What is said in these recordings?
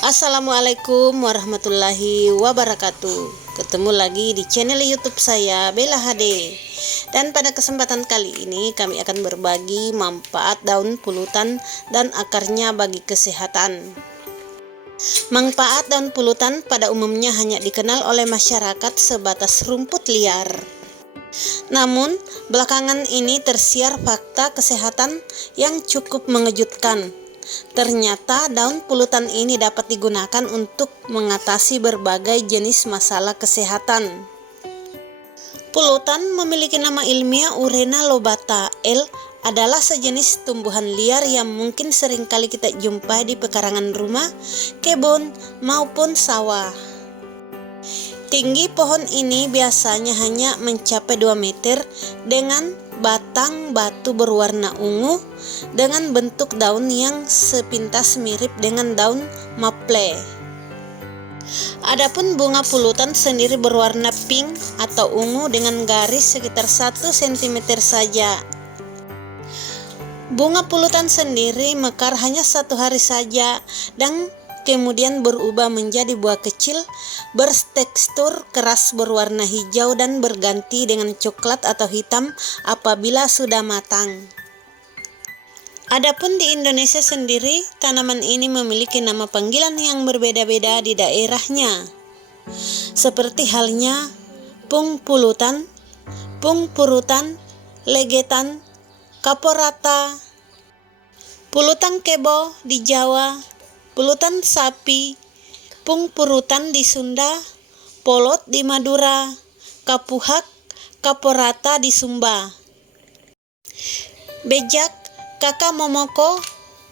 Assalamualaikum warahmatullahi wabarakatuh. Ketemu lagi di channel YouTube saya, Bella HD. Dan pada kesempatan kali ini kami akan berbagi manfaat daun pulutan dan akarnya bagi kesehatan. Manfaat daun pulutan pada umumnya hanya dikenal oleh masyarakat sebatas rumput liar. Namun, belakangan ini tersiar fakta kesehatan yang cukup mengejutkan. Ternyata daun pulutan ini dapat digunakan untuk mengatasi berbagai jenis masalah kesehatan. Pulutan memiliki nama ilmiah Urena lobata. L adalah sejenis tumbuhan liar yang mungkin sering kali kita jumpai di pekarangan rumah, kebun, maupun sawah. Tinggi pohon ini biasanya hanya mencapai 2 meter dengan batang batu berwarna ungu dengan bentuk daun yang sepintas mirip dengan daun maple. Adapun bunga pulutan sendiri berwarna pink atau ungu dengan garis sekitar 1 cm saja. Bunga pulutan sendiri mekar hanya 1 hari saja dan kemudian berubah menjadi buah kecil bertekstur keras berwarna hijau dan berganti dengan coklat atau hitam apabila sudah matang. Adapun di Indonesia sendiri, tanaman ini memiliki nama panggilan yang berbeda-beda di daerahnya. Seperti halnya pung pulutan, pung purutan, legetan, kaporata, pulutan kebo di Jawa, pulutan sapi, pung purutan di Sunda, polot di Madura, kapuhak, kaporata di Sumba. Bejak, kaka momoko,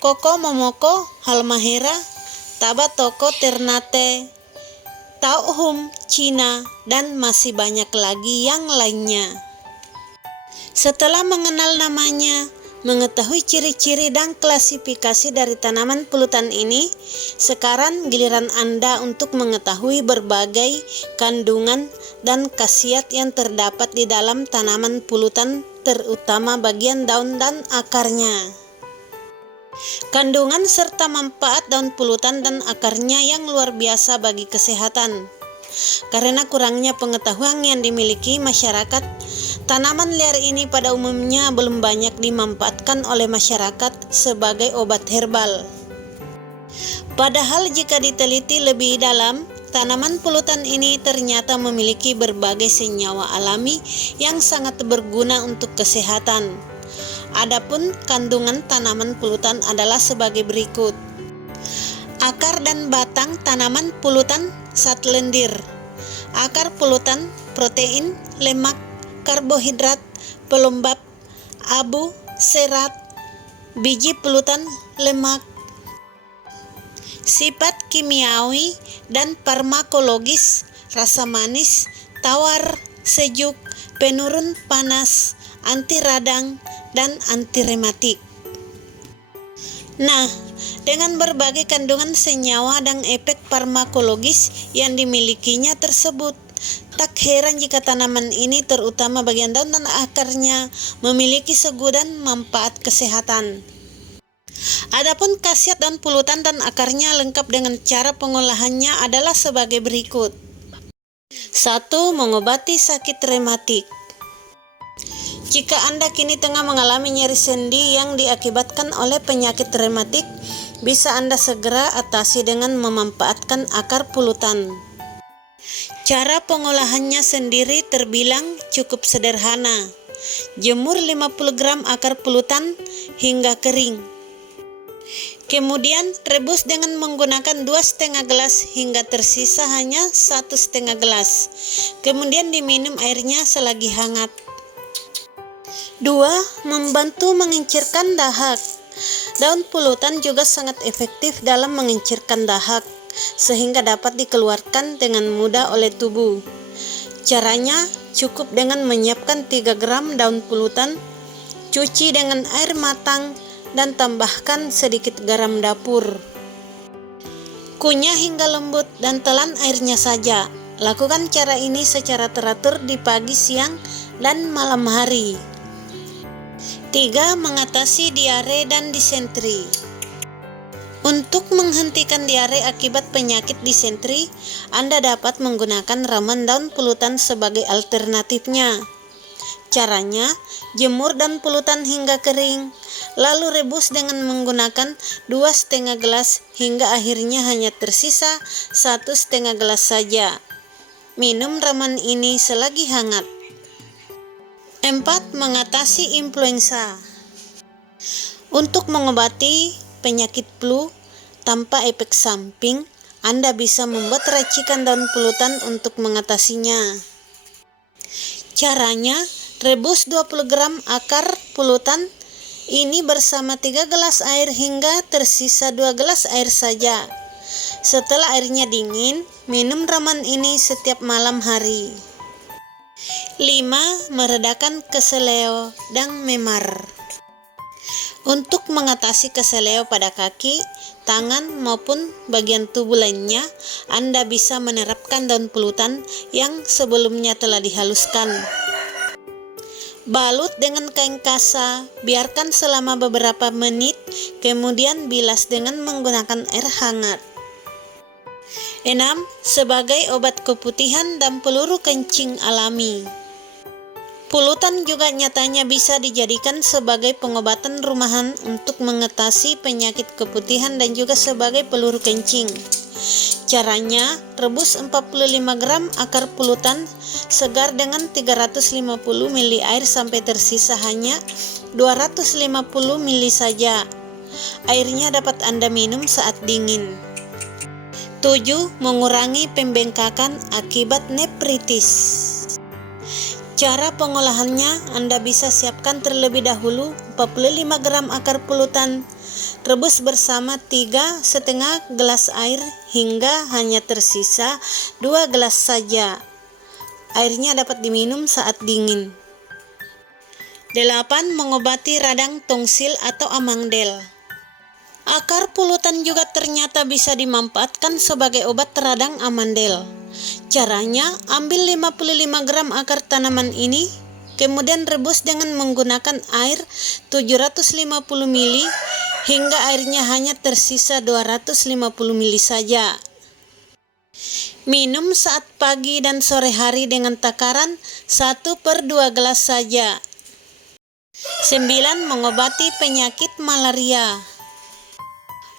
koko momoko, halmahera, tabatoko ternate, tauhum Cina, dan masih banyak lagi yang lainnya. Setelah mengenal namanya, mengetahui ciri-ciri dan klasifikasi dari tanaman pulutan ini, sekarang giliran Anda untuk mengetahui berbagai kandungan dan khasiat yang terdapat di dalam tanaman pulutan, terutama bagian daun dan akarnya. Kandungan serta manfaat daun pulutan dan akarnya yang luar biasa bagi kesehatan. Karena kurangnya pengetahuan yang dimiliki masyarakat, tanaman liar ini pada umumnya belum banyak dimanfaatkan oleh masyarakat sebagai obat herbal. Padahal jika diteliti lebih dalam, tanaman pulutan ini ternyata memiliki berbagai senyawa alami yang sangat berguna untuk kesehatan. Adapun kandungan tanaman pulutan adalah sebagai berikut. Akar dan batang tanaman pulutan zat lendir. Akar pulutan protein, lemak, karbohidrat, pelembab, abu, serat. Biji pulutan lemak. Sifat kimiawi dan farmakologis, rasa manis, tawar, sejuk, penurun panas, anti radang, dan anti rematik. Nah, dengan berbagai kandungan senyawa dan efek farmakologis yang dimilikinya tersebut, tak heran jika tanaman ini terutama bagian daun dan akarnya memiliki segudan manfaat kesehatan. Adapun khasiat daun pulutan dan akarnya lengkap dengan cara pengolahannya adalah sebagai berikut. 1. Mengobati sakit rematik. Jika Anda kini tengah mengalami nyeri sendi yang diakibatkan oleh penyakit rematik, bisa Anda segera atasi dengan memanfaatkan akar pulutan. Cara pengolahannya sendiri terbilang cukup sederhana. Jemur 50 gram akar pulutan hingga kering. Kemudian rebus dengan menggunakan 2,5 gelas hingga tersisa hanya 1,5 gelas. Kemudian diminum airnya selagi hangat. 2. Membantu mengincirkan dahak. Daun pulutan juga sangat efektif dalam mengincirkan dahak, sehingga dapat dikeluarkan dengan mudah oleh tubuh. Caranya cukup dengan menyiapkan 3 gram daun pulutan, cuci dengan air matang, dan tambahkan sedikit garam dapur. Kunyah hingga lembut dan telan airnya saja. Lakukan cara ini secara teratur di pagi, siang, dan malam hari. 3. Mengatasi diare dan disentri. Untuk menghentikan diare akibat penyakit disentri, Anda dapat menggunakan ramuan daun pulutan sebagai alternatifnya. Caranya, jemur daun pulutan hingga kering, lalu rebus dengan menggunakan 2,5 gelas hingga akhirnya hanya tersisa 1,5 gelas saja. Minum ramuan ini selagi hangat. 4. Mengatasi influenza. Untuk mengobati penyakit flu tanpa efek samping, Anda bisa membuat racikan daun pulutan untuk mengatasinya. Caranya, rebus 20 gram akar pulutan ini bersama 3 gelas air hingga tersisa 2 gelas air saja. Setelah airnya dingin, minum ramuan ini setiap malam hari. 5. Meredakan keseleo dan memar. Untuk mengatasi keseleo pada kaki, tangan maupun bagian tubuh lainnya, Anda bisa menerapkan daun pulutan yang sebelumnya telah dihaluskan. Balut dengan kain kasa, biarkan selama beberapa menit, kemudian bilas dengan menggunakan air hangat. 6. Sebagai obat keputihan dan peluru kencing alami. Pulutan juga nyatanya bisa dijadikan sebagai pengobatan rumahan untuk mengatasi penyakit keputihan dan juga sebagai peluru kencing. Caranya, rebus 45 gram akar pulutan segar dengan 350 ml air sampai tersisa hanya 250 ml saja. Airnya dapat Anda minum saat dingin. 7. Mengurangi pembengkakan akibat nefritis. Cara pengolahannya, Anda bisa siapkan terlebih dahulu 45 gram akar pulutan, rebus bersama 3,5 gelas air hingga hanya tersisa 2 gelas saja. Airnya dapat diminum saat dingin. 8. Mengobati radang tongsil atau amandel. Akar pulutan juga ternyata bisa dimanfaatkan sebagai obat radang amandel. Caranya, ambil 55 gram akar tanaman ini, kemudian rebus dengan menggunakan air 750 ml hingga airnya hanya tersisa 250 ml saja. Minum saat pagi dan sore hari dengan takaran 1/2 gelas saja. 9. Mengobati penyakit malaria.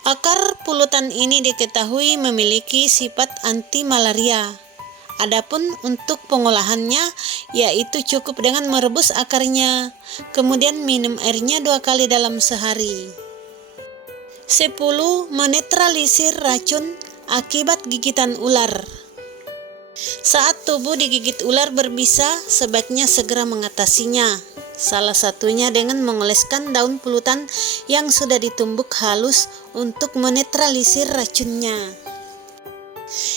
Akar pulutan ini diketahui memiliki sifat anti malaria. Adapun untuk pengolahannya, yaitu cukup dengan merebus akarnya, kemudian minum airnya 2 kali dalam sehari. 10. Menetralisir racun akibat gigitan ular. Saat tubuh digigit ular berbisa, sebaiknya segera mengatasinya. Salah satunya dengan mengoleskan daun pulutan yang sudah ditumbuk halus untuk menetralisir racunnya.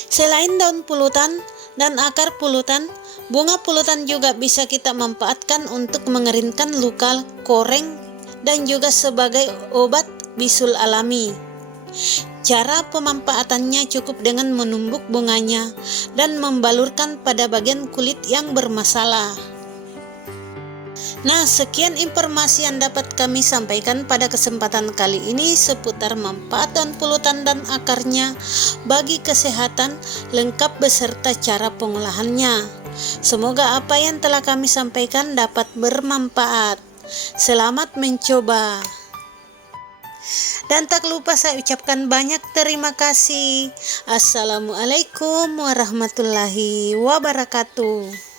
Selain daun pulutan dan akar pulutan, bunga pulutan juga bisa kita manfaatkan untuk mengeringkan luka, koreng, dan juga sebagai obat bisul alami. Cara pemanfaatannya cukup dengan menumbuk bunganya dan membalurkan pada bagian kulit yang bermasalah. Nah, sekian informasi yang dapat kami sampaikan pada kesempatan kali ini seputar manfaat daun pulutan dan akarnya bagi kesehatan, lengkap beserta cara pengolahannya. Semoga apa yang telah kami sampaikan dapat bermanfaat. Selamat mencoba. Dan tak lupa saya ucapkan banyak terima kasih. Assalamualaikum warahmatullahi wabarakatuh.